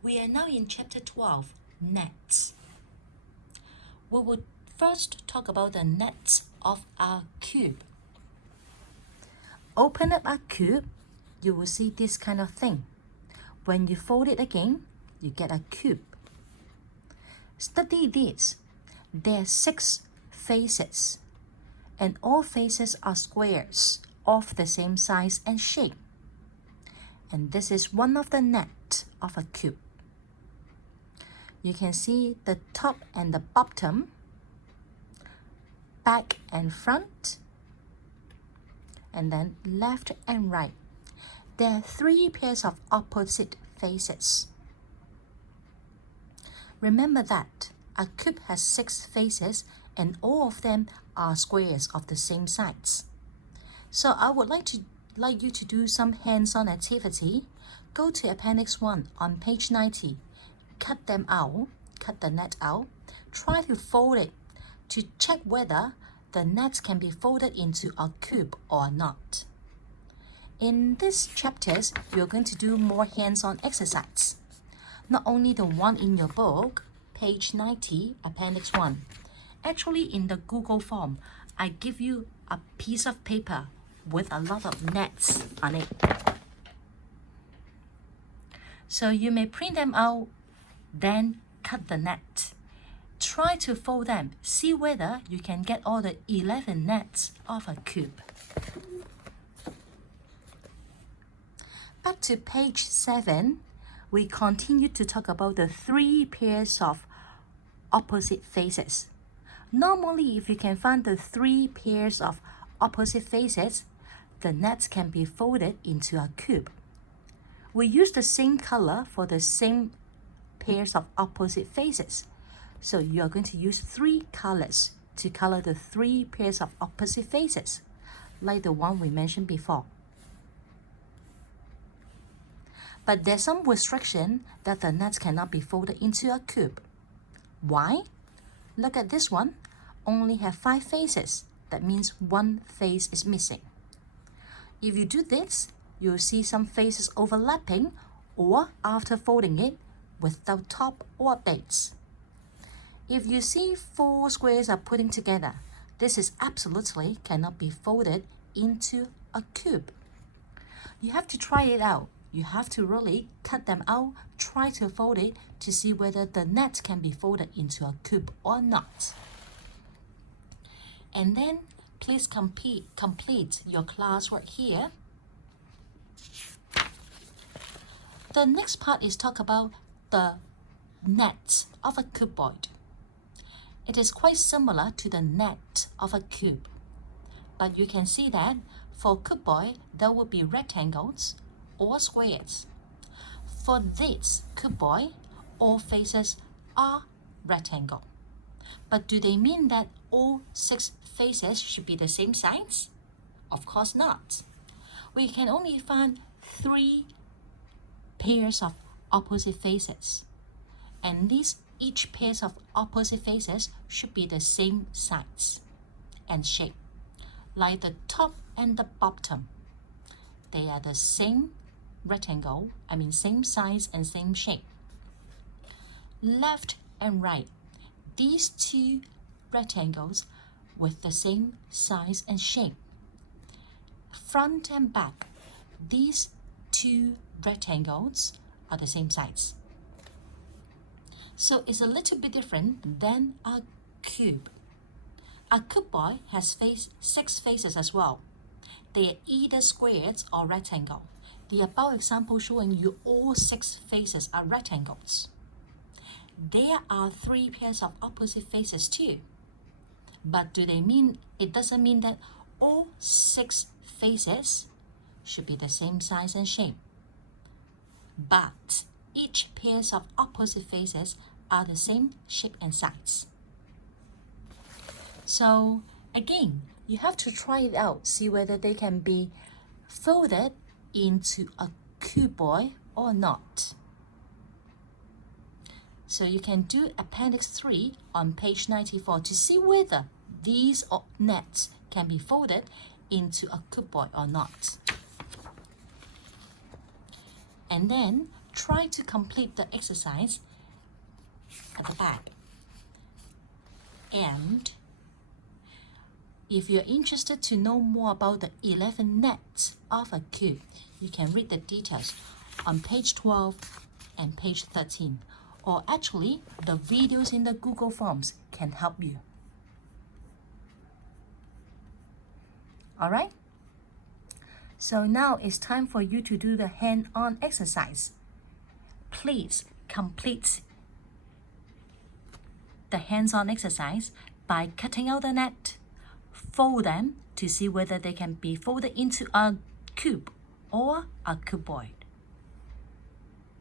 We are now in Chapter 12, Nets. We will first talk about the nets of our cube. Open up our cube, you will see this kind of thing. When you fold it again, you get a cube. Study this. There are 6 faces, and all faces are squares of the same size and shape. And this is one of the nets of a cube. You can see the top and the bottom, back and front, and then left and right. There are 3 pairs of opposite faces. Remember that a cube has 6 faces and all of them are squares of the same size. So I would like you to do some hands-on activity. Go to Appendix 1 on page 90. Cut them out, cut the net out. Try to fold it to check whether the net can be folded into a cube or not. In these chapters, you're going to do more hands-on exercise. Not only the one in your book, page 90, Appendix 1. Actually, in the Google form, I give you a piece of paper with a lot of nets on it. So you may print them out, then cut the net. Try to fold them. See whether you can get all the 11 nets of a cube. Back to page 7, we continue to talk about the 3 pairs of opposite faces. Normally, if you can find the 3 pairs of opposite faces, the nets can be folded into a cube. We use the same color for the same pairs of opposite faces. So you are going to use 3 colors to color the 3 pairs of opposite faces, like the one we mentioned before. But there's some restriction that the nets cannot be folded into a cube. Why? Look at this one, only have 5 faces. That means 1 face is missing. If you do this, you'll see some faces overlapping or after folding it without top or base. If you see 4 squares are putting together, this is absolutely cannot be folded into a cube. You have to try it out. You have to really cut them out, try to fold it to see whether the net can be folded into a cube or not. And then please complete your classwork here. The next part is talk about the net of a cuboid. It is quite similar to the net of a cube, but you can see that for cuboid there will be rectangles or squares. For this cuboid, all faces are rectangle. But do they mean that all 6 faces should be the same size? Of course not. We can only find 3 pairs of opposite faces. And each pair of opposite faces should be the same size and shape. Like the top and the bottom, they are the same rectangle, same size and same shape. Left and right, these 2 rectangles with the same size and shape. Front and back, these 2 rectangles are the same size. So it's a little bit different than a cube. A cuboid has 6 faces as well. They are either squares or rectangle. The above example showing you all 6 faces are rectangles. There are 3 pairs of opposite faces too. But it doesn't mean that all 6 faces should be the same size and shape. But each pair of opposite faces are the same shape and size. So again, you have to try it out, see whether they can be folded into a cuboid or not. So you can do Appendix 3 on page 94 to see whether these nets can be folded into a cuboid or not. And then try to complete the exercise at the back. And if you're interested to know more about the 11 nets of a cube, you can read the details on page 12 and page 13. Or actually, the videos in the Google Forms can help you. Alright? So now it's time for you to do the hand-on exercise. Please complete the hands-on exercise by cutting out the net, fold them to see whether they can be folded into a cube or a cuboid.